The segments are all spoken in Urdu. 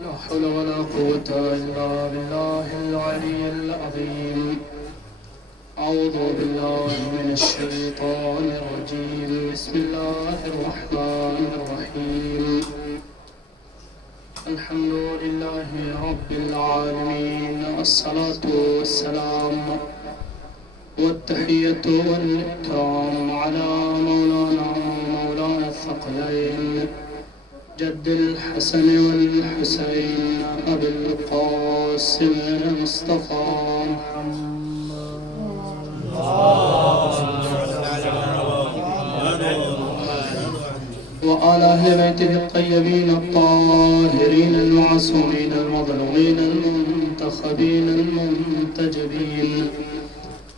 لا حول ولا قوة إلا بالله العلي العظيم. أعوذ بالله من الشيطان الرجيم. بسم الله الرحمن الرحيم. الحمد لله رب العالمين. الصلاة والسلام والتحية والإكرام على مولانا الثقلين جد الحسن والحسين أبي القاسم المصطفى محمد وآل أهل بيته الطيبين الطاهرين المعصومين المظلومين المنتخبين المنتجبين.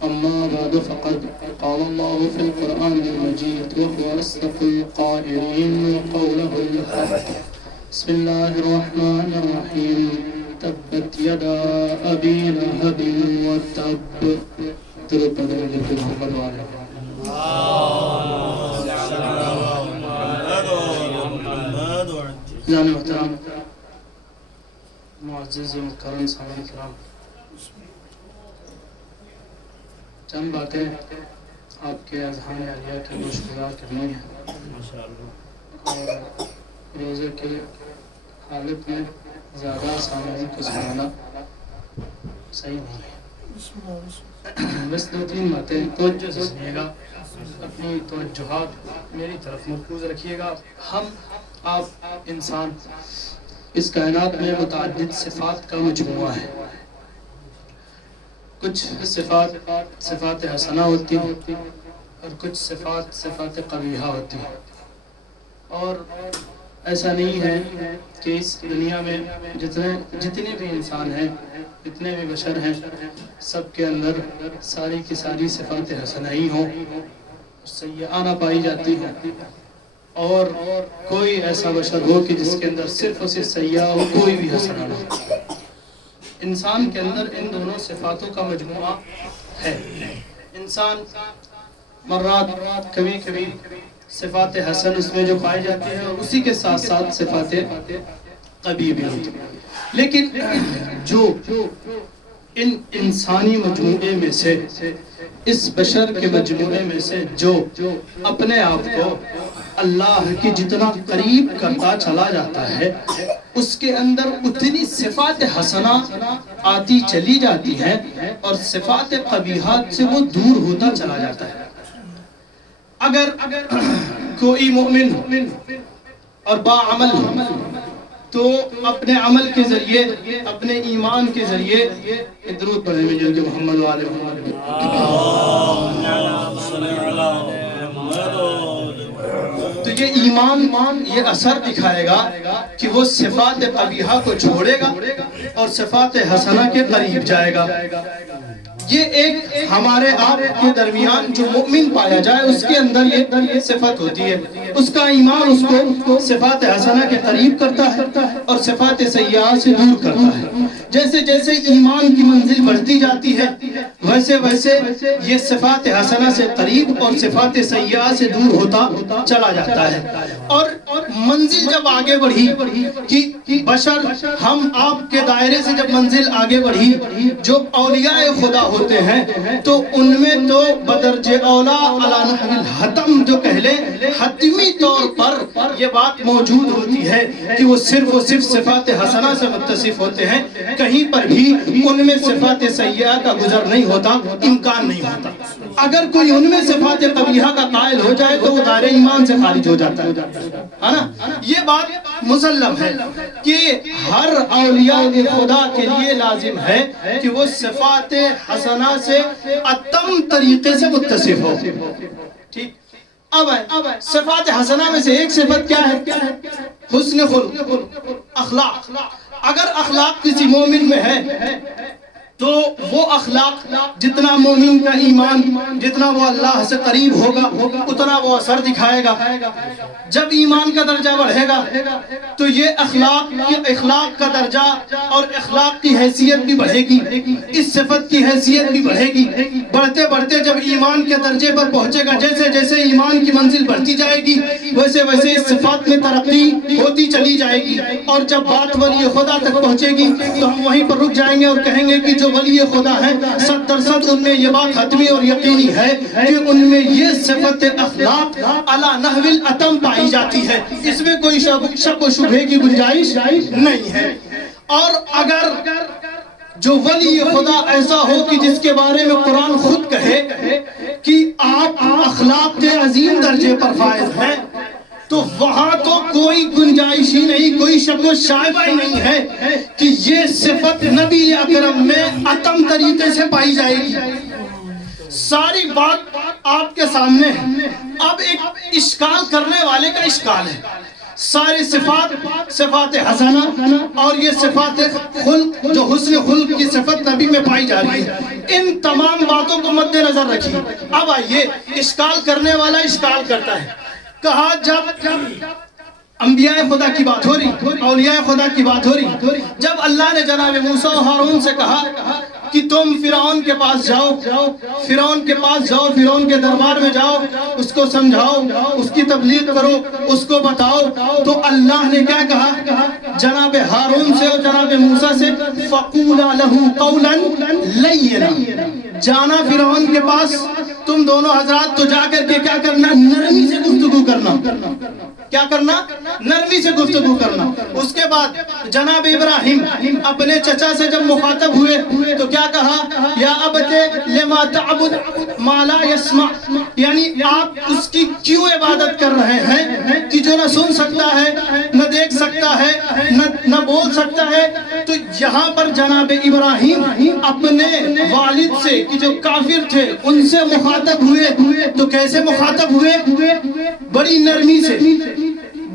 أما بعد فقد قال الله في القرآن المجيد وهو أصدق القائلين وقوله الحق. بسم الله الرحمن الرحيم. تبت يدا أبي لهب وتب. درود بدر محمد وعلى جان محترم معزز مکرم سامعین کرام، چند باتیں آپ کے اذہان عالیہ کے گوش گزار کرنی ہیں اور روزے کے حالت میں زیادہ سامعین کو سنانا صحیح نہیں ہے. بس دو تین باتیں توجہ سے سنیے گا، اپنی توجہات میری طرف مرکوز رکھیے گا. ہم آپ انسان اس کائنات میں متعدد صفات کا مجموعہ ہے. کچھ صفات حسنہ ہوتی ہیں اور کچھ صفات قبیحہ ہوتی ہیں. اور ایسا نہیں ہے کہ اس دنیا میں جتنے بھی انسان ہیں، جتنے بھی بشر ہیں، سب کے اندر ساری کی ساری صفات حسنہ ہی ہوں، سیئہ نہ پائی جاتی ہیں. اور کوئی ایسا بشر ہو کہ جس کے اندر صرف اور صرف سیئہ ہو، کوئی بھی حسنہ نہ ہو. انسان کے اندر ان دونوں صفاتوں کا مجموعہ ہے. انسان مرات کبھی کبھی صفات حسن اس میں جو پائی جاتی ہیں اور اسی کے ساتھ ساتھ صفات قبیح بھی ہوتی ہیں. لیکن جو ان انسانی مجموعے میں سے، اس بشر کے مجموعے میں سے جو اپنے آپ کو اللہ کی جتنا قریب کرتا چلا جاتا ہے، اس کے اندر اتنی صفات حسنہ آتی چلی جاتی ہیں اور صفات قبیحات سے وہ دور ہوتا چلا جاتا ہے. اگر کوئی مومن اور باعمل تو اپنے عمل کے ذریعے، اپنے ایمان کے ذریعے درود پڑھنے میں جو محمد و آل محمد، تو یہ ایمان یہ اثر دکھائے گا کہ وہ صفات قبیحہ کو چھوڑے گا اور صفات حسنہ کے قریب جائے گا. یہ ایک ہمارے آپ کے درمیان جو مؤمن پایا جائے اس کے اندر یہ صفت ہوتی ہے. اس کا ایمان اس کو صفات حسنہ کے قریب کرتا ہے اور صفات سیئہ سے دور کرتا ہے. جیسے جیسے ایمان کی منزل بڑھتی جاتی ہے ویسے ویسے یہ صفات حسنہ سے قریب اور صفات سیئہ سے دور ہوتا چلا جاتا ہے. اور منزل جب آگے بڑھی کہ بشر ہم آپ کے دائرے سے جب منزل آگے بڑھی، جو اولیاء خدا ہوتے ہیں تو ان میں تو بدرج اولا علی نحو الحتم جو کہلے حتمی طور پر یہ بات موجود ہوتی ہے کہ وہ صرف صفات حسنہ سے متصف ہوتے ہیں. کہیں پر بھی ان میں صفات سیئہ کا گزر نہیں ہوتا، امکان نہیں ہوتا. اگر کوئی ان میں صفات قبیحہ کا قائل ہو جائے تو وہ دائرہ ایمان سے خارج ہو جاتا ہے نا. یہ بات مسلم ہے کہ ہر اولیاء خدا کے لیے لازم ہے کہ وہ صفات حسنہ سے اتم طریقے سے متصف ہو. ٹھیک. اب صفات حسنہ میں سے ایک صفت کیا ہے؟ حسن خلق، اخلاق. اگر اخلاق کسی مومن میں ہے تو وہ اخلاق جتنا مومن کا ایمان جتنا وہ اللہ سے قریب ہوگا اتنا وہ اثر دکھائے گا. جب ایمان کا درجہ بڑھے گا تو یہ اخلاق کا درجہ اور اخلاق کی حیثیت بھی بڑھے گی, اس صفت کی حیثیت بھی بڑھے گی. بڑھتے بڑھتے جب ایمان کے درجے پر پہنچے گا, جیسے جیسے ایمان کی منزل بڑھتی جائے گی ویسے ویسے اس صفات میں ترقی ہوتی چلی جائے گی. اور جب بات ولی خدا تک پہنچے گی تو ہم وہیں پر رک جائیں گے اور کہیں گے کہ جو ولی خدا ہے 100% ان میں یہ بات حتمی اور یقینی ہے کہ ان میں یہ صفت اخلاق علی نحو الاتم پائی جاتی ہے, اس میں کوئی شک و شبہے کی گنجائش نہیں ہے. اور اگر جو ولی خدا ایسا ہو کہ جس کے بارے میں قرآن خود کہے کہ آپ اخلاق کے عظیم درجے پر فائز ہیں, تو وہاں تو کوئی گنجائش ہی نہیں, کوئی شک و شائبہ ہی نہیں ہے کہ یہ صفت نبی اکرم میں اتم طریقے سے پائی جائے گی. ساری بات آپ کے سامنے ہے. اب ایک اشکال کرنے والے کا اشکال ہے. ساری صفات حسنہ اور یہ صفات خلق جو حسن خلق کی صفت نبی میں پائی جا رہی ہے, ان تمام باتوں کو مد نظر رکھیے. اب آئیے, اشکال کرنے والا اشکال کرتا ہے. کہا جب انبیاء خدا کی بات ہو رہی, اولیاء خدا کی بات ہو رہی, جب اللہ نے جناب موسیٰ و ہارون سے کہا کہ تم فرعون کے پاس جاؤ, فرعون کے پاس جاؤ, فرعون کے دربار میں جاؤ, اس کو سمجھاؤ, اس کی تبلیغ کرو, اس کو بتاؤ, تو اللہ نے کیا کہا جناب ہارون سے اور جناب موسیٰ سے, فَقُولَا لَهُ قَوْلًا لَيِّنًا. جانا فرعون کے پاس, تم دونوں حضرات تو جا کر کے کیا کرنا, نرمی سے گفتگو کرنا. کیا کرنا, نرمی سے گفتگو کرنا. اس کے بعد جناب ابراہیم اپنے چچا سے جب مخاطب ہوئے تو کیا کہا, یا ابت لما تعبد ما لا يسمع, یعنی آپ اس کی کیوں عبادت کر رہے ہیں کہ جو نہ سن سکتا ہے, نہ دیکھ سکتا ہے, نہ بول سکتا ہے. تو یہاں پر جناب ابراہیم اپنے والد سے کہ جو کافر تھے ان سے مخاطب ہوئے, تو کیسے مخاطب ہوئے, بڑی نرمی سے,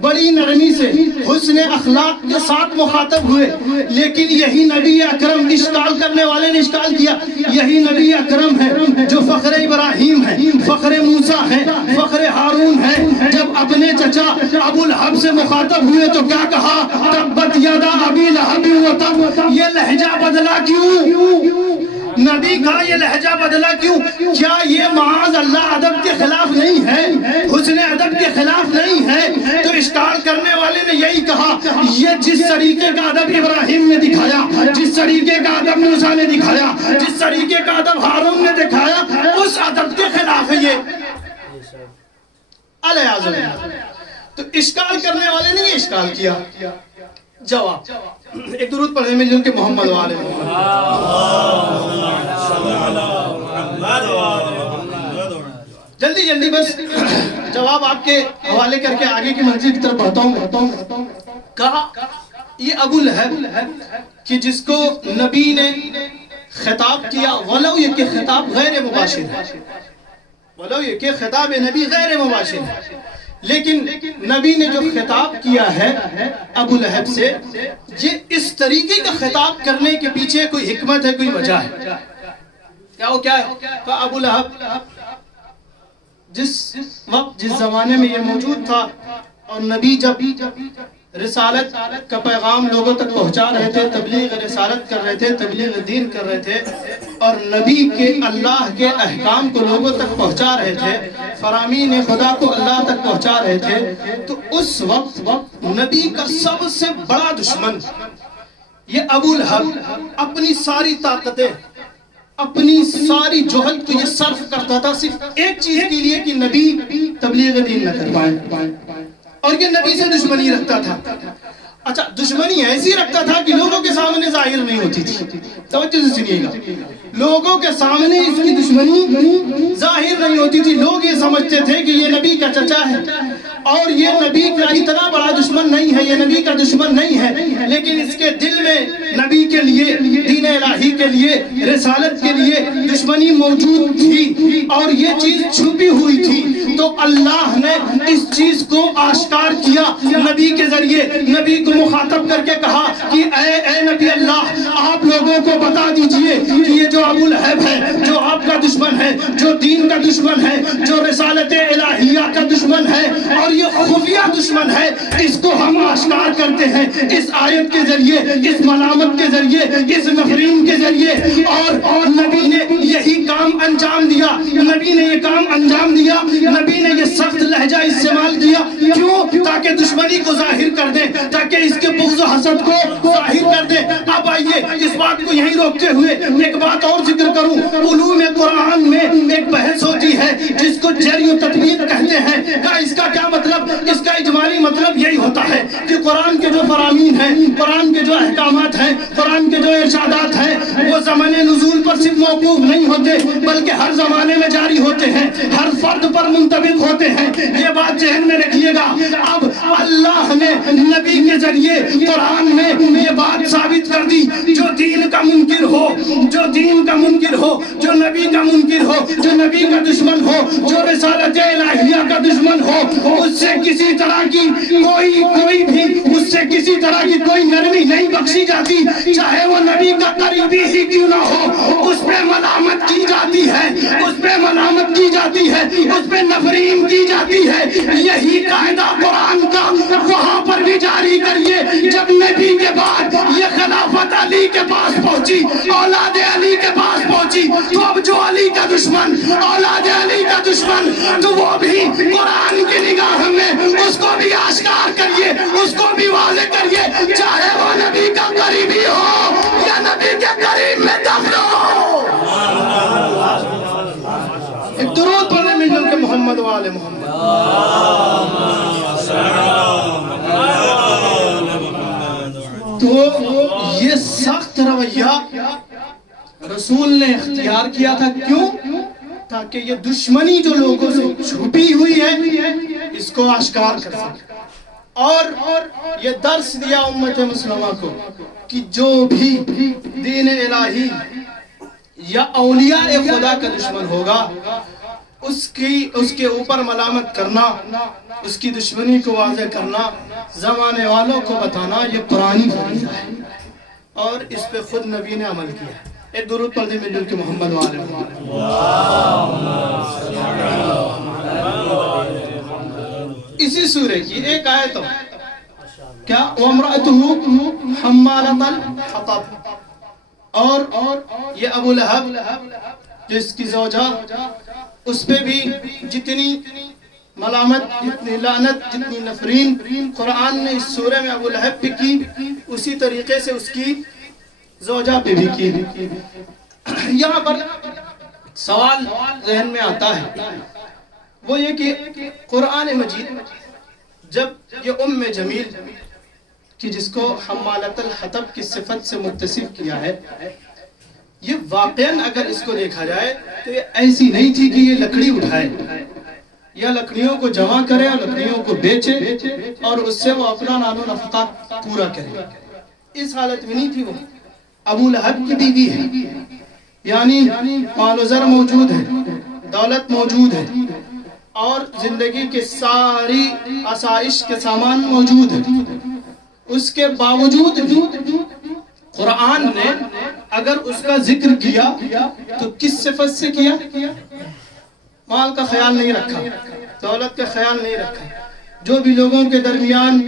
بڑی نرمی سے, حسن اخلاق کے ساتھ مخاطب ہوئے. لیکن یہی نبی اکرم, اشکال کرنے والے نے اشکال کیا, یہی نبی اکرم ہے جو فخر ابراہیم ہے, فخر موسیٰ ہے, فخر ہارون ہے. جب اپنے چچا ابو لہب سے مخاطب ہوئے تو کیا کہا, تبت یدا ابی لہب و تب. یہ لہجہ بدلا کیوں, نبی کا یہ لہجہ بدلا کیوں؟ کیا یہ معاذ اللہ ادب کے خلاف نہیں ہے, حسن ادب کے خلاف نہیں ہے؟ تو اشکال کرنے والے نے یہی کہا, یہ جس طریقے کا ادب ابراہیم نے دکھایا, جس طریقے کا ادب موسیٰ نے دکھایا, جس طریقے کا ادب ہارون نے دکھایا, اس ادب کے خلاف ہے یہ. علیہ اعظم. تو اشکال کرنے والے نے یہ اشکال کیا. جواب, ایک درود پڑھنے میں جن کے محمد والے جلدی جلدی بس جواب آپ کے حوالے کر کے آگے کی منزل کی طرف بڑھتا ہوں. کہا یہ ابو لہب کہ جس کو نبی نے خطاب کیا, ولو یہ کہ خطاب غیر مباشر ہے, ولو یہ کہ خطاب نبی غیر مباشر ہے, لیکن نبی نے جو خطاب کیا ہے ابو لہب سے, یہ اس طریقے کا خطاب کرنے کے پیچھے کوئی حکمت ہے, کوئی وجہ ہے. کیا ہے کہ ابو لہب جس وقت جس زمانے میں یہ موجود تھا اور نبی جب رسالت کا پیغام لوگوں تک پہنچا رہے تھے, تبلیغ رسالت کر رہے تھے, تبلیغ دین کر رہے تھے, اور نبی کے اللہ کے احکام کو لوگوں تک پہنچا رہے تھے, فرامین خدا کو اللہ تک پہنچا رہے تھے, تو اس وقت نبی کا سب سے بڑا دشمن یہ ابو لہب اپنی ساری طاقتیں, اپنی ساری جوہد کو یہ صرف کرتا تھا صرف ایک چیز کے لیے کہ نبی تبلیغ دین نہ کر پائے, اور یہ نبی سے دشمنی رکھتا تھا. اچھا, دشمنی ایسی رکھتا تھا کہ لوگوں کے سامنے ظاہر نہیں ہوتی تھی. توجہ سے سنیے گا, لوگوں کے سامنے اس کی دشمنی ظاہر نہیں ہوتی تھی. لوگ یہ سمجھتے تھے کہ یہ نبی کا چچا ہے اور یہ نبی کا اتنا بڑا دشمن نہیں ہے, یہ نبی کا دشمن نہیں ہے, لیکن اس کے دل میں نبی کے لیے, دین الہی کے لیے لیے رسالت کے لیے دشمنی موجود تھی اور یہ چیز چھپی ہوئی تھی، تو اللہ نے اس چیز کو آشکار کیا نبی کے ذریعے، نبی کو مخاطب کر کے کہا کہ اے نبی اللہ، آپ لوگوں کو بتا دیجئے کہ یہ جو ابو لہب ہے، جو آپ کا دشمن ہے، جو دین کا دشمن ہے، جو رسالت الہیہ کا دشمن ہے اور یہ خفیہ دشمن ہے، اس کو ہم آشکار کرتے ہیں اس آیت کے ذریعے، اس ملامت کے ذریعے، اس نفرین کے ذریعے، اور نبی نے یہی کام انجام دیا، نبی نے یہ کام انجام دیا، نبی نے یہ سخت لہجہ استعمال کیا، کیوں؟ تاکہ دشمنی کو ظاہر کر دیں، تاکہ اس کے بغض و حسد کو ظاہر کر دیں۔ اب آئیے اس بات کو یہیں روکتے ہوئے ایک بات اور ذکر کروں۔ علوم قرآن میں ایک بحث ہوتی ہے جس کو جری و تطبیق کہتے ہیں، کہ اس کا کیا مطلب؟ اس کا اجمالی مطلب یہی ہوتا ہے کہ قرآن کے جو فرامین ہیں، قرآن کے جو احکامات ہیں، قرآن کے جو ارشادات ہیں، وہ زمانے نزول پر صرف موقوف نہیں ہوتے بلکہ ہر زمانے میں جاری ہوتے ہیں، ہر فرد پر منطبق ہوتے ہیں۔ یہ بات ذہن میں رکھیے گا۔ اب اللہ نے نبی کے ذریعے قرآن میں یہ بات ثابت کر دی، جو دین کا منکر ہو، جو دین کا منکر ہو، جو نبی کا منکر ہو، جو نبی کا دشمن ہو، جو رسالت الہیہ کا دشمن ہو، اس سے کسی طرح کی کوئی بھی اس سے کسی طرح کی کوئی نرمی نہیں بخشی جاتی، چاہے وہ نبی کا قریبی ہی کیوں نہ ہو، اس پہ ملامت کی جاتی ہے، اس پہ ملامت کی جاتی ہے، اس پہ نفرین کی جاتی ہے۔ یہی قاعدہ قرآن کا وہاں پر بھی جاری کریے۔ جب نبی کے بعد یہ خلافت علی کے پاس پہنچی، اولاد علی کے پاس پہنچی، تو اب جو علی کا دشمن، اولاد علی کا دشمن، تو وہ بھی قرآن کی نگاہ میں اس کو بھی آشکار کریے، اس کو بھی واضح کریے، چاہے وہ نبی کا قریبی ہو یا نبی کے قریب میں دفن ہو۔ ایک درود پڑھنے میں جن کے محمد و آل محمد۔ تو یہ سخت رویہ رسول نے اختیار کیا تھا، کیوں؟ تاکہ یہ دشمنی جو لوگوں سے چھپی ہوئی ہے اس کو آشکار کر سکے، اور یہ درس دیا امت مسلمہ کو کہ جو بھی دین الہی یا اولیاء خدا کا دشمن ہوگا، اس کے اوپر ملامت کرنا، اس کی دشمنی کو واضح کرنا، زمانے والوں کو بتانا، یہ قرآنی فریضہ ہے اور اس پہ خود نبی نے عمل کیا ہے۔ ایک درود پڑھ دیں مل کے محمد و آل محمد۔ اسی سورہ کی ایک آیت ہو کیا؟ وَامْرَأَتُهُ حَمَّالَةَ الْحَطَبِ، اور یہ ابو لہب جس کی زوجہ، اس پہ بھی جتنی ملامت، جتنی لعنت، جتنی نفرین قرآن نے اس سورہ میں ابو لہب پہ کی، اسی طریقے سے اس کی زوجہ پہ بھی کی۔ یہاں پر سوال ذہن میں آتا ہے، وہ یہ کہ قرآن مجید جب یہ ام جمیل کہ جس کو حمالۃ الحطب کی صفت سے متصف کیا ہے، یہ واقعاً اگر اس کو دیکھا جائے تو یہ ایسی نہیں تھی کہ یہ لکڑی اٹھائے یا لکڑیوں کو جمع کرے اور لکڑیوں کو بیچے اور اس سے وہ اپنا نان و نفقہ پورا کرے۔ اس حالت میں نہیں تھی وہ۔ ابو لہب کی بیوی ہے، یعنی مال و زر موجود ہے، دولت موجود ہے، اور زندگی کے ساری آسائش کے سامان موجود ہے۔ اس کے باوجود بھی قرآن نے اگر اس کا ذکر کیا تو کس صفت سے کیا؟ مال کا خیال نہیں رکھا، دولت کا خیال نہیں رکھا۔ جو بھی لوگوں کے درمیان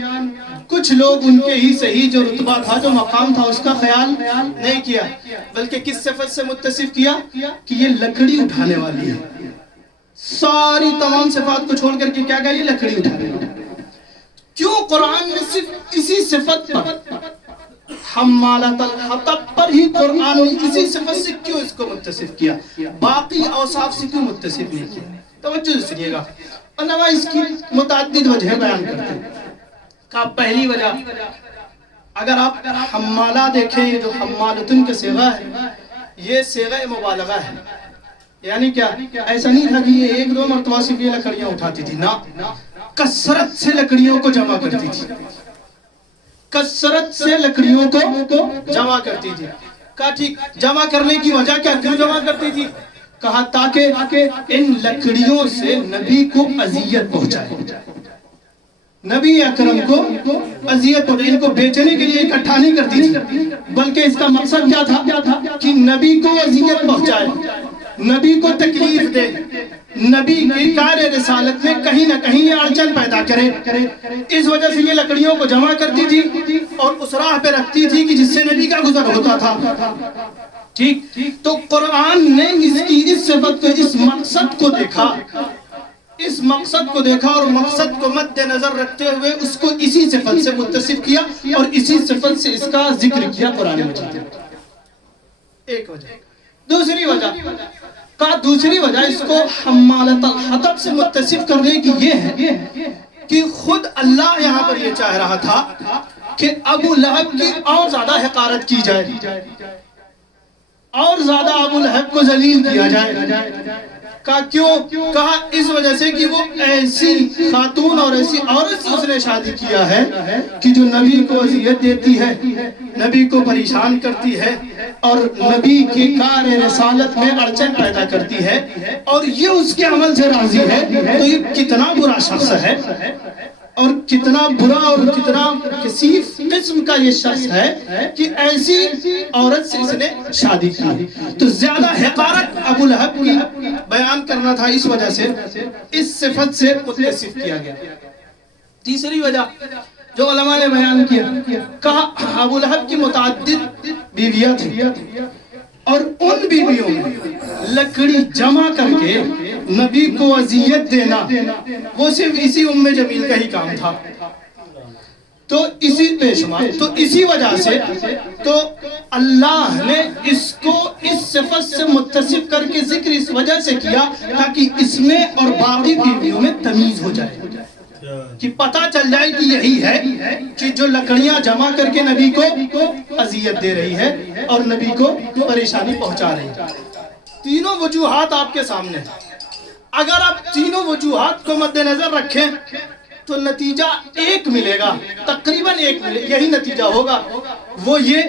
کچھ لوگ ان کے ہی صحیح جو رتبہ تھا، جو مقام تھا، اس کا خیال نہیں کیا، بلکہ کس صفت سے متصف کیا کہ یہ لکڑی اٹھانے والی ہے۔ ساری تمام صفات کو چھوڑ کر کے کیا کہا؟ یہ لکڑی اٹھانے والی ہے۔ کیوں قرآن نے صرف اسی صفت پر، حمالۃ الحطب پر ہی قرآن نے اسی صفت سے کیوں اس کو متصف کیا؟ باقی اوصاف سے کیوں متصف نہیں کیا؟ توجہ سے سنیے گا۔ علماء اس کی متعدد وجہ بیان کرتے ہیں۔ کہ پہلی وجہ، اگر آپ حمالہ دیکھیں، یہ جو حمالتن کا صیغہ ہے، یہ صیغہ مبالغہ ہے۔ یعنی کیا؟ ایسا نہیں تھا کہ یہ ایک دو مرتبہ صرف یہ لکڑیاں اٹھاتی تھی، نہ، کثرت سے لکڑیوں کو جمع کرتی تھی، کثرت سے لکڑیوں کو جمع کرتی تھی۔ کہا ٹھیک، جمع کرنے کی وجہ کیا، کیوں جمع کرتی تھی؟ کہا تاکہ ان لکڑیوں سے نبی کو اذیت پہنچائے، نبی اکرم کو اذیت پہنچائے، ان کو بیچنے کے لیے اکٹھا نہیں کرتی تھی، بلکہ اس کا مقصد کیا تھا کہ نبی کو اذیت پہنچائے، نبی کو تکلیف دے، نبی کی کار رسالت میں کہیں نہ کہیں یہ اڑچن پیدا کرے، اس وجہ سے یہ لکڑیوں کو جمع کرتی تھی اور اس راہ پہ رکھتی تھی کہ جس سے نبی کا گزر ہوتا تھا۔ ٹھیک، تو قرآن نے اس صفت کو، اس مقصد کو دیکھا، اس مقصد کو دیکھا اور مقصد کو مد نظر رکھتے ہوئے اس کو اسی صفت سے متصف کیا اور اسی صفت سے اس کا ذکر کیا قرآن مجید میں۔ ایک وجہ۔ دوسری وجہ، کہا دوسری وجہ اس کو حمالۃ الحطب سے متصف کرنے کی یہ ہے کہ خود اللہ یہاں پر یہ چاہ رہا تھا کہ ابو لہب کی اور زیادہ حقارت کی جائے، اور زیادہ ابو لہب کو ذلیل کیا جائے۔ کہا کیوں؟ کہا اس وجہ سے کہ وہ ایسی خاتون اور ایسی عورت سے اس نے شادی کیا ہے کہ جو نبی کو اذیت دیتی ہے، نبی کو پریشان کرتی ہے اور نبی کی کار رسالت میں اڑچن پیدا کرتی ہے، اور یہ اس کے عمل سے راضی ہے، تو یہ کتنا برا شخص ہے اور کتنا برا اور کتنا کثیف قسم کا یہ شخص ہے کہ ایسی عورت سے اس نے شادی کی۔ تو زیادہ حقارت ابو لہب کی بیان کرنا تھا، اس وجہ سے اس صفت سے متصف کیا گیا۔ تیسری وجہ جو علماء نے بیان کیا، کہا ابو لہب کی متعدد بیویاں تھیں اور ان بیویوں میں لکڑی جمع کر کے نبی کو اذیت دینا وہ صرف اسی ام جمیل کا ہی کام تھا۔ تو اسی پیشمار، تو اسی وجہ سے تو اللہ نے اس کو اس صفت سے متصف کر کے ذکر اس وجہ سے کیا تاکہ اس میں اور باقی بیویوں میں تمیز ہو جائے، کہ پتہ چل جائے کہ یہی ہے کہ جو لکڑیاں جمع کر کے نبی کو اذیت دے رہی ہے اور نبی کو پریشانی پہنچا رہی ہے۔ تینوں وجوہات آپ کے سامنے، اگر آپ تینوں وجوہات کو مد نظر رکھیں تو نتیجہ ایک ملے گا، تقریباً ایک ملے، یہی نتیجہ ہوگا، وہ یہ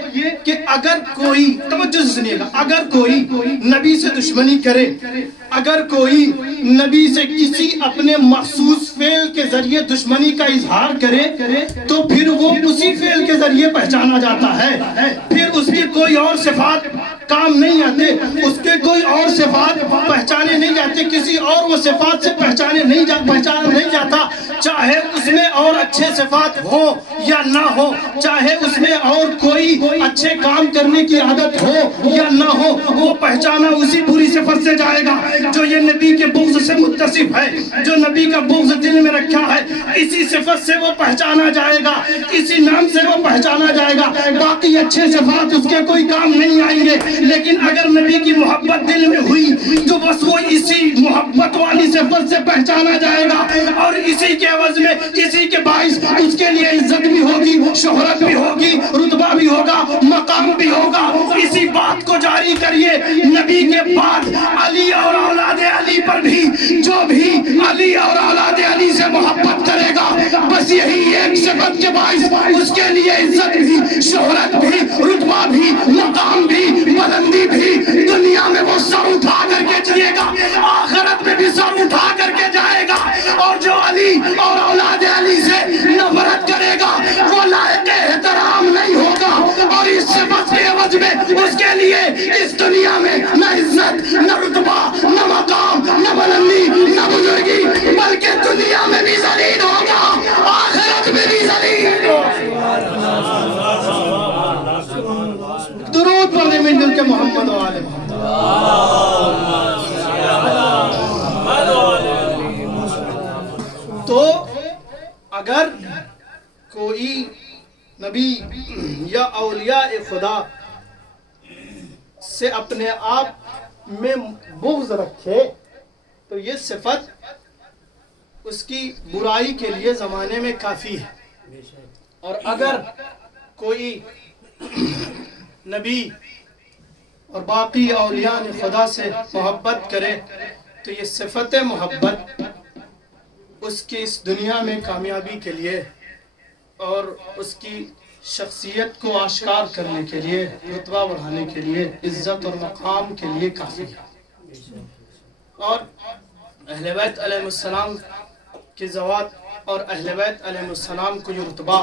کہ اگر کوئی، توجہ سے سنیے گا، اگر کوئی نبی سے دشمنی کرے، اگر کوئی نبی سے کسی اپنے مخصوص فعل کے ذریعے دشمنی کا اظہار کرے تو پھر وہ اسی فعل کے ذریعے پہچانا جاتا ہے، پھر اس کی کوئی اور صفات کام نہیں آتے، اس کے کوئی اور صفات پہچانے نہیں جاتے، کسی اور وہ صفات سے پہچانا نہیں جاتا، چاہے اس میں اور اچھے صفات ہو یا نہ ہو، چاہے اس میں اور کوئی اچھے کام کرنے کی عادت ہو یا نہ ہو، وہ پہچانا اسی پوری صفت سے جائے گا جو یہ نبی کے بغض سے متصف ہے، جو نبی کا بغض دل میں رکھا ہے، اسی صفت سے وہ پہچانا جائے گا، اسی نام سے وہ پہچانا جائے گا۔ باقی اچھے صفات اس کے کوئی کام نہیں آئیں گے، لیکن اگر نبی کی محبت دل میں ہوئی تو بس وہ اسی محبت والی صفت سے پہچانا جائے گا، اور اسی کے عوض میں، اسی کے باعث اس کے لیے عزت بھی ہوگی، شہرت بھی ہوگی، رتبہ بھی ہوگا، مقام بھی ہوگا۔ اسی بات کو جاری کریے، نبی کے بعد علی اور اولاد علی پر بھی جو بھی علی اور اولاد علی سے محبت کرے گا، بس یہی ایک صفت کے باعث اس کے لیے عزت بھی، شہرت بھی، رتبہ بھی، مقام بھی، بلندی بھی، دنیا میں وہ سر اٹھا کر کے جائے گا، آخرت میں بھی سر اٹھا کر کے جائے گا۔ اور جو علی اور اولاد علی سے نفرت کرے گا وہ لائق احترام نہیں ہوگا، اور اس صفت کے عوض میں اس کے لیے اس دنیا میں نہ عزت، نہ رتبہ، نہ مقام، نہ بلندی، نہ بزرگی، بلکہ دنیا میں بھی ذلیل ہوگا، آخرت میں بھی ذلیل ہوگا۔ درود پڑھنے میں دل کے محمد و آل محمد۔ تو اگر کوئی نبی یا اولیاء خدا سے اپنے آپ میں بغض رکھے تو یہ صفت اس کی برائی کے لیے زمانے میں کافی ہے، اور اگر کوئی نبی اور باقی اولیاء خدا سے محبت کرے تو یہ صفت محبت اس کی اس دنیا میں کامیابی کے لیے اور اس کی شخصیت کو آشکار کرنے کے لیے، رتبہ بڑھانے کے لیے، عزت اور مقام کے لیے کافی ہے۔ اور اہل بیت علیہ السلام کی ذوات اور اہل بیت علیہ السلام کو یہ رتبہ،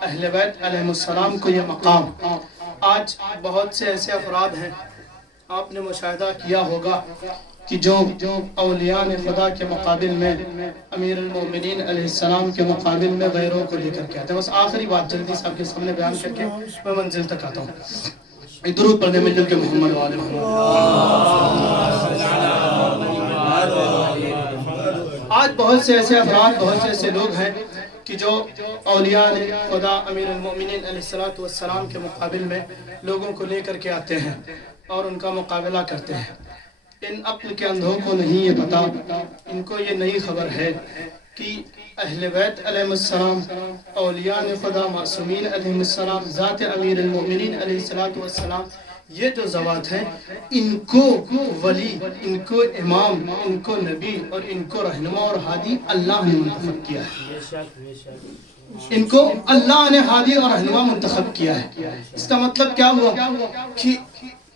اہل بیت علیہ السلام کو یہ مقام، آج بہت سے ایسے افراد ہیں، آپ نے مشاہدہ کیا ہوگا کہ جو اولیاء خدا کے مقابل میں، امیر المومنین علیہ السلام کے مقابل میں غیروں کو لے کر کے آتے ہیں۔ بس آخری بات جلدی سے آپ کے سامنے بیان کر کے میں منزل تک آتا ہوں۔ ایک درود پڑھنے میں جل کے محمد والے محمد۔ آج بہت سے ایسے افراد، بہت سے ایسے لوگ ہیں کہ جو اولیاء خدا امیر المومنین علیہ السلام کے مقابل میں لوگوں کو لے کر کے آتے ہیں اور ان کا مقابلہ کرتے ہیں۔ ان عقل کے اندھوں کو نہیں یہ پتا، ان کو یہ نہیں خبر ہے کہ اہل بیت علیہ السلام، اولیاء خدا معصومین علیہ السلام، ذات امیر المومنین علیہ السلام، یہ جو ذوات ہیں، ان کو ولی، ان کو امام، ان کو نبی اور ان کو رہنما اور ہادی اللہ نے منتخب کیا ہے۔ ان کو اللہ نے ہادی اور رہنما منتخب کیا ہے۔ اس کا مطلب کیا ہوا کہ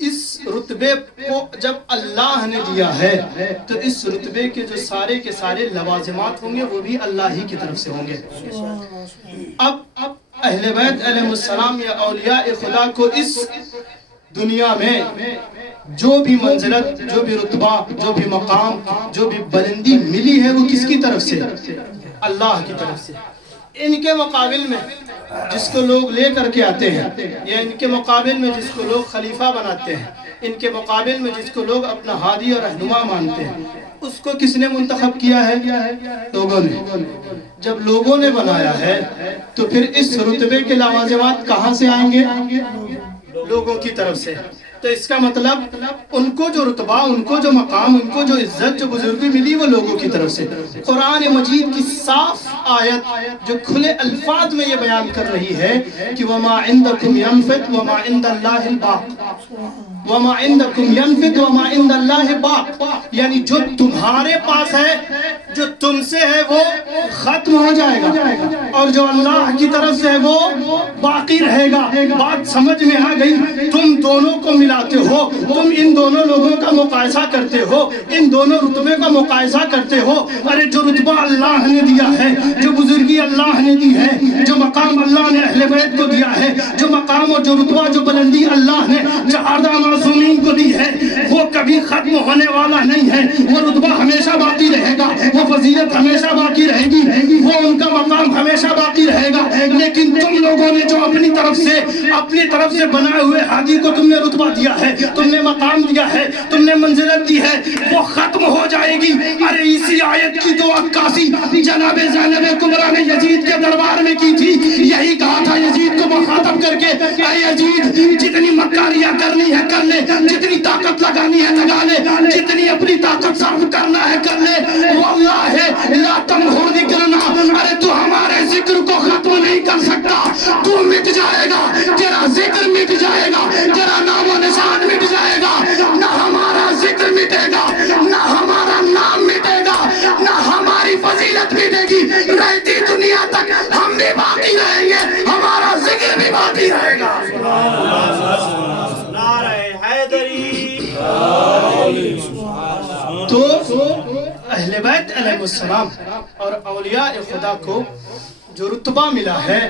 اس رتبے کو جب اللہ نے دیا ہے تو اس رتبے کے جو سارے کے سارے لوازمات ہوں گے وہ بھی اللہ ہی کی طرف سے ہوں گے۔ اب اہل بیت علیہ السلام یا اولیاء خدا کو اس دنیا میں جو بھی منزلت، جو بھی رتبہ، جو بھی مقام، جو بھی بلندی ملی ہے وہ کس کی طرف سے؟ اللہ کی طرف سے۔ ان کے مقابل میں جس کو لوگ لے کر کے آتے ہیں، یا ان کے مقابل میں جس کو لوگ خلیفہ بناتے ہیں، ان کے مقابل میں جس کو لوگ اپنا ہادی اور رہنما مانتے ہیں، اس کو کس نے منتخب کیا ہے؟ لوگوں نے۔ جب لوگوں نے بنایا ہے تو پھر اس رتبے کے لوازمات کہاں سے آئیں گے؟ لوگوں کی طرف سے۔ تو اس کا مطلب ان کو جو رتبہ، ان کو جو مقام، ان کو جو عزت، جو بزرگی ملی وہ لوگوں کی طرف سے۔ قرآن مجید کی صاف آیت جو کھلے الفاظ میں یہ بیان کر رہی ہے کہ وَمَا عِنْدَكُمْ يَنْفِدْ وَمَا عِنْدَ اللَّهِ الْبَاقِ، وَمَا عِنْدَكُمْ يَنْفِدْ وَمَا عِنْدَ اللَّهِ بَاقِ، یعنی جو تمہارے پاس ہے، جو تم سے ہے وہ ختم ہو جائے گا، اور جو اللہ کی طرف سے ہے وہ باقی رہے گا۔ بات سمجھ میں آ گئی؟ تم دونوں کو ملاتے ہو، تم ان دونوں لوگوں کا مقایسہ کرتے ہو، ان دونوں رتبے کا مقایسہ کرتے ہو۔ ارے جو رتبہ اللہ نے دیا ہے، جو بزرگی اللہ نے دی ہے، جو مقام اللہ نے اہل بیت کو دیا ہے، جو مقام اور جو رتبہ، جو بلندی اللہ نے چہاردہ معصومین کو دی ہے، وہ کبھی ختم ہونے والا نہیں ہے۔ وہ رتبہ ہمیشہ باقی رہے گا، وہ فضیلت ہمیشہ باقی رہے گی، وہ ان کا مقام ہمیشہ باقی رہے گا۔ لیکن تم لوگوں نے جو اپنی طرف سے بنائے ہوئے ہادی کو تم نے رتبہ دیا ہے، تم نے مقام دیا ہے، تم نے منزلت دی ہے، وہ ختم ہو جائے گی۔ ارے اسی آیت کی تو عکاسی جناب زینب کبریٰ نے یزید کے دربار میں کی تھی۔ یہی کہا تھا یزید کو مخاطب کر کے، اے یزید، جتنی مکاریاں کرنی ہے کر لے، جتنی طاقت لگانی ہے لگا لے، جتنی اپنی طاقت صرف کرنا ہے کر لے، واللہ لا تمحو ذکرنا، ارے تو ہمارے ذکر کو ختم نہیں کر سکتا، تو مٹ جائے گا، تیرا ذکر مٹ جائے گا، تیرا نام و نشان مٹ جائے گا، نہ ہمارا ذکر مٹے گا، نہ ہمارا نام مٹے گا، نہ ہماری فضیلت مٹے گی، رہتی دنیا تک ہم بھی باقی رہیں گے، ہمارا ذکر بھی باقی رہے گا۔ نعرہ حیدری۔ تو اہل بیت علیہ السلام اور اولیاء خدا کو جو رتبہ ملا ہے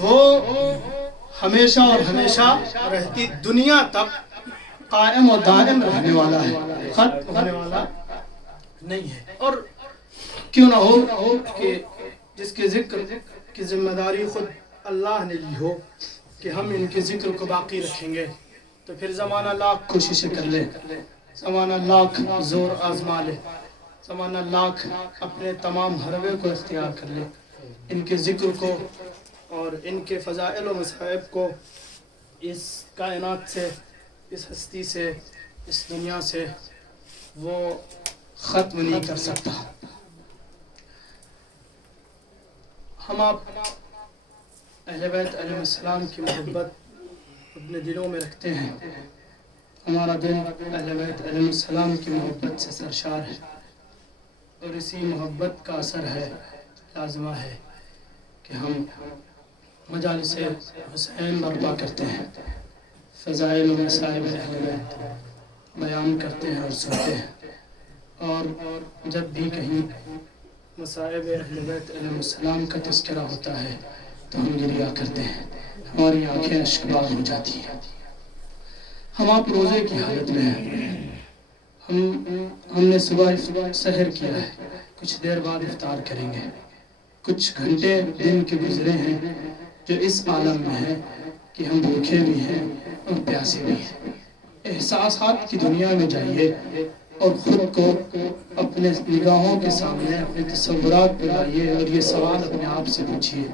وہ ہمیشہ اور ہمیشہ رہتی دنیا تک قائم و دائم رہنے والا ہے، ختم ہونے والا نہیں ہے۔ اور کیوں نہ ہو کہ جس کے ذکر کی ذمہ داری خود اللہ نے لی ہو کہ ہم ان کے ذکر کو باقی رکھیں گے، تو پھر زمانہ لاکھ کوششیں کر لے، زمانہ لاکھ زور آزما لے، زمانہ لاکھ اپنے تمام حربے کو اختیار کر لے، ان کے ذکر کو اور ان کے فضائل و مصائب کو اس کائنات سے، اس ہستی سے، اس دنیا سے وہ ختم نہیں کر سکتا۔ ہم آپ اہل بیت علیہ السلام کی محبت اپنے دلوں میں رکھتے ہیں، ہمارا دل اہل بیت علیہ السلام کی محبت سے سرشار ہے، اور اسی محبت کا اثر ہے، لازمہ ہے کہ ہم مجالس حسین برپا کرتے ہیں، فضائل و مصائب اہل بیت بیان کرتے ہیں اور سنتے ہیں، اور جب بھی کہیں مصائب اہل بیت علیہ السلام کا تذکرہ ہوتا ہے تو ہم گریہ کرتے ہیں، ہماری آنکھیں اشکبار ہو جاتی ہیں۔ ہم آپ روزے کی حالت میں ہیں، ہم نے صبح سحر کیا ہے، کچھ دیر بعد افطار کریں گے، کچھ گھنٹے دن کے گزرے ہیں جو اس عالم میں ہے کہ ہم بھوکے بھی ہیں اور پیاسے بھی ہیں۔ احساسات کی دنیا میں جائیے اور خود کو اپنے نگاہوں کے سامنے اپنے تصورات پہ لائیے اور یہ سوال اپنے آپ سے پوچھیے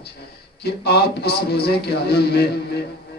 کہ آپ اس روزے کے عالم میں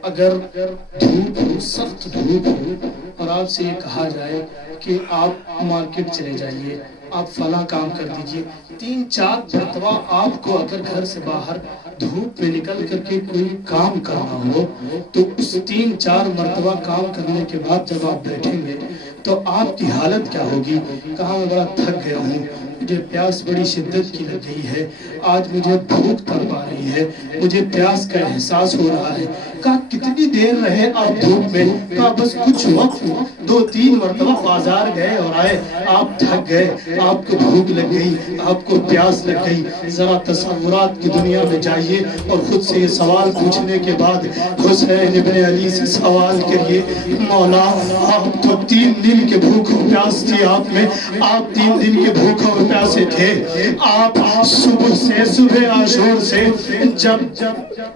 اگر دھوپ ہو، سخت دھوپ ہو، اور آپ سے یہ کہا جائے کہ آپ مارکیٹ چلے جائیے، آپ فلاں کام کر دیجئے، 3-4 مرتبہ آپ کو اگر گھر سے باہر دھوپ میں نکل کر کے کوئی کام کرنا ہو تو اس 3-4 مرتبہ کام کرنے کے بعد جب آپ بیٹھیں گے تو آپ کی حالت کیا ہوگی؟ کہاں میں بڑا تھک گیا ہوں، مجھے پیاس بڑی شدت کی لگ گئی ہے، آج مجھے بھوک تڑپ آ رہی ہے، مجھے پیاس کا احساس ہو رہا ہے۔ کہا کتنی دیر رہے آپ دھوپ میں؟ کہا بس کچھ وقت، 2-3 مرتبہ بازار گئے اور آئے، آپ تھک گئے، آپ کو بھوک لگ گئی، آپ کو پیاس لگ گئی۔ ذرا تصورات کی دنیا میں جائیے اور خود سے یہ سوال پوچھنے کے بعد حسین ابن علی سے سوال کریے، مولا آپ تو 3 دن کے بھوک و پیاس تھی آپ میں، آپ 3 دن کے بھوک و پیاسے تھے، آپ صبح عاشور سے جب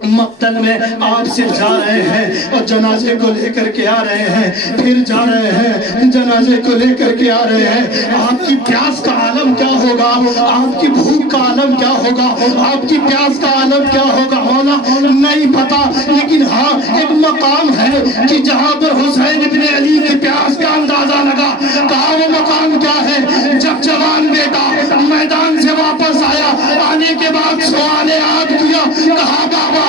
مقتل میں آپ سے جا رہے ہیں اور جنازے کو لے کر کے آ رہے ہیں، پھر جا رہے ہیں جنازے کو لے کر کے آ رہے ہیں، آپ کی پیاس کا عالم کیا ہوگا، آپ کی بھوک کا عالم کیا ہوگا، آپ کی پیاس کا عالم کیا ہوگا؟ مولا نہیں پتا، لیکن ہاں ایک مقام ہے کہ جہاں پر حسین ابن علی کی پیاس کا اندازہ لگا۔ کہا وہ مقام کیا ہے؟ جب جوان بیٹا میدان سے واپس آیا، آنے کے بعد سوال یاد کیا، کہا بابا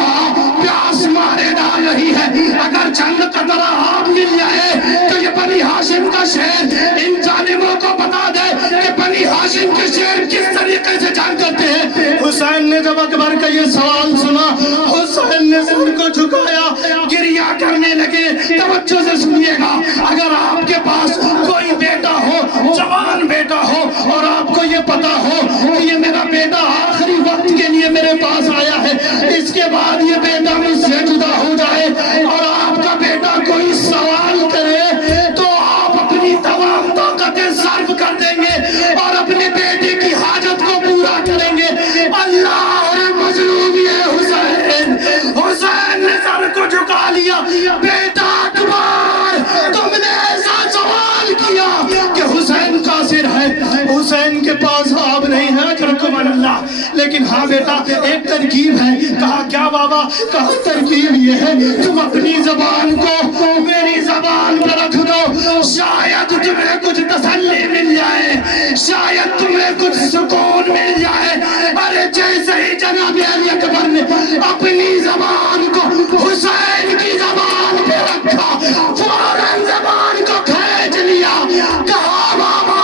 پیاس مارے ڈال رہی ہے، اگر چند قطرہ آب مل جائے تو یہ بنی ہاشم کا شیر ان ظالموں کو بتا دے کہ بنی ہاشم کے شیر کس طریقے سے جان کرتے ہیں۔ حسین نے جب اکبر کا یہ سوال سنا، حسین نے سر کو جھکایا، گریہ کرنے لگے۔ توجہ سے سنیے گا، اگر آپ کے پاس کوئی بیٹا ہو، جوان بیٹا ہو، اور آپ کو یہ پتا ہو کہ یہ میرا بیٹا آخری وقت کے لیے میرے پاس آیا ہے، اس کے بعد یہ بیٹا مجھ سے جدا ہو جائے اور آپ کا بیٹا کوئی سوال کرے تو آپ اپنی تمام طاقتیں صرف کر دیں گے اور اپنے بیٹے کی حاجت کو پورا کریں گے۔ اللہ مظلوم یہ حسین، حسین نے سر کو جھکا لیا، بیٹا اکبر تم نے ایسا سوال کیا کہ حسین قاصر ہے، حسین کے پاس آب نہیں ہے، اجرکم اللہ، لیکن ہاں بیٹا ایک ترکیب ہے۔ کہا کیا بابا؟ کہا ترکیب یہ ہے تم اپنی زبان کو میری زبان پر رکھ دو، شاید تمہیں کچھ تسلی مل جائے، شاید تمہیں کچھ سکون مل جائے۔ ارے جیسے ہی جناب علی اکبر نے اپنی زبان کو حسین کی زبان پہ رکھا، فوراً زبان کو کھینچ لیا، کہا بابا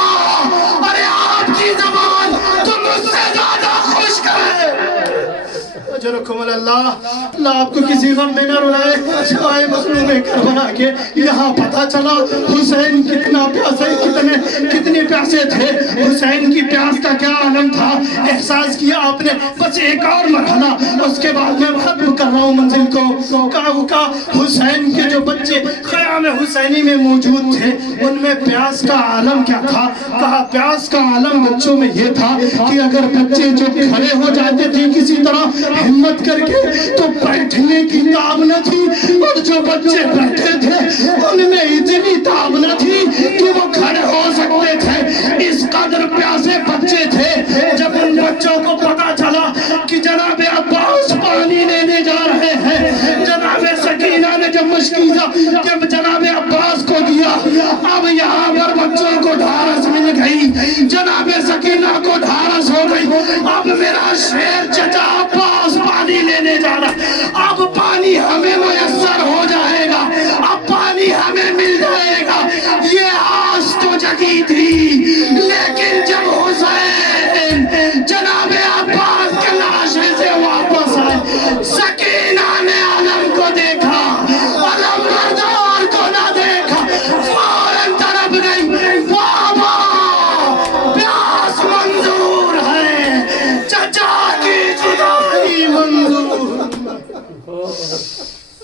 ارے آپ کی زبان تو مجھ سے زیادہ خشک ہے۔ اجرکم اللہ، اللہ آپ کو کسی غم میں نہ رلائے۔ شاہ مظلوم کربلا کے یہاں پتہ چلا حسین کتنا پیاسے، کتنے پیاسے تھے، حسین کی پیاس کا کیا عالم تھا، احساس کیا آپ نے۔ بس ایک اور مرحلہ، اس کے بعد میں ختم کر رہا ہوں منزل کو۔ کہا حسین کے جو بچے خیام حسینی میں موجود تھے ان میں پیاس کا عالم کیا تھا؟ کہا پیاس کا عالم بچوں میں یہ تھا کہ اگر بچے جو کھڑے ہو جاتے تھے کسی طرح ہمت کر کے تو بیٹھنے کی تاب نہ تھی، اور جو بچے بیٹھے تھے ان میں اتنی تاب نہ تھی کہ وہ کھڑے ہو سکتے تھے، اس قدر پیاسے بچے تھے۔ جب ان بچوں کو پتا چلا کہ جناب عباس پانی لینے جا رہے ہیں، جناب سکینہ نے جب مشکیزہ جب جناب عباس کو دیا، اب یہاں پر بچوں کو ڈھارس مل گئی، جناب سکینہ کو ڈھارس ہو گئی، اب میرا شیر چچا عباس پانی لینے جا رہا، اب پانی ہمیں میسر ہو جائے گا، اب پانی ہمیں مل جائے گا۔ یہ آس تو جگی تھی، لیکن جب حسین جناب عباس کے لاشے سے واپس آئے، سکینہ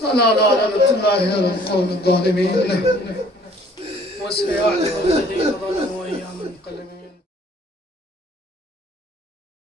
لا لعنة الله على القوم الظالمين. وسيعلم الذين ظلموا أيام القلم